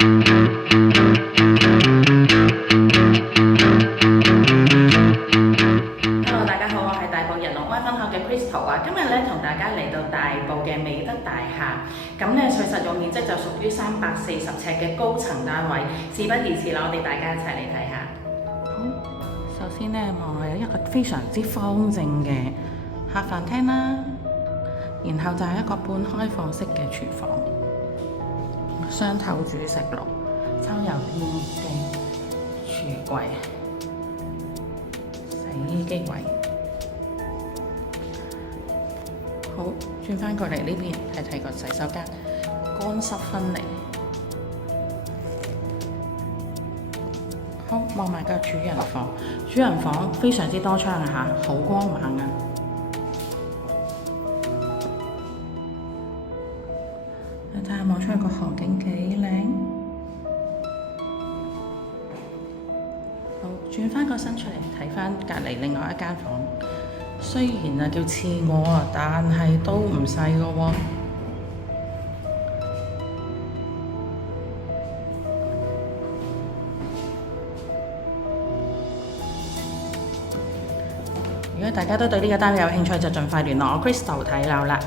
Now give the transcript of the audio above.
Hello，大家好，我係大埔日龍灣分校嘅 Crystal 啊，今日咧同大家嚟到大埔嘅美德大廈，咁咧佢實用面積就屬於340尺嘅高層單位。事不宜遲啦，我哋大家一齊嚟睇下。好，首先咧望係一個非常之方正嘅客飯廳啦，然後就係一個半開放式嘅廚房，雙頭煮食爐、抽油煙機、櫥櫃、洗衣機位。好，轉翻過嚟呢邊睇睇個洗手間，乾濕分離。好，望埋個主人房，主人房非常之多窗啊嚇，好光猛啊！你睇下望出去個河景幾靚。好，轉翻個身出嚟睇翻隔離另外一間房。雖然啊叫次我啊，但係都唔細個喎。如果大家都對呢個單位有興趣，就盡快聯絡我 Crystal 睇樓啦。